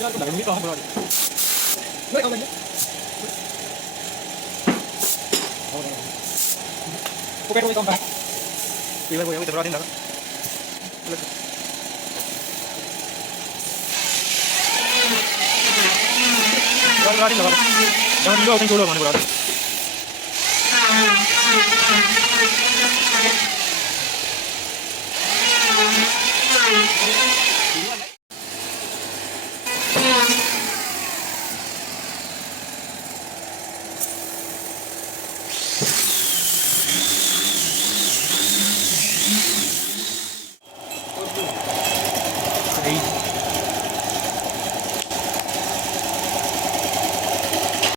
Lại không biết con không rồi. Mới con lên nhé. Ok rồi con phải. Đi về từ đó đến đó. Ra đến đó. Jangan dulu kan dulu mana berada. Đây.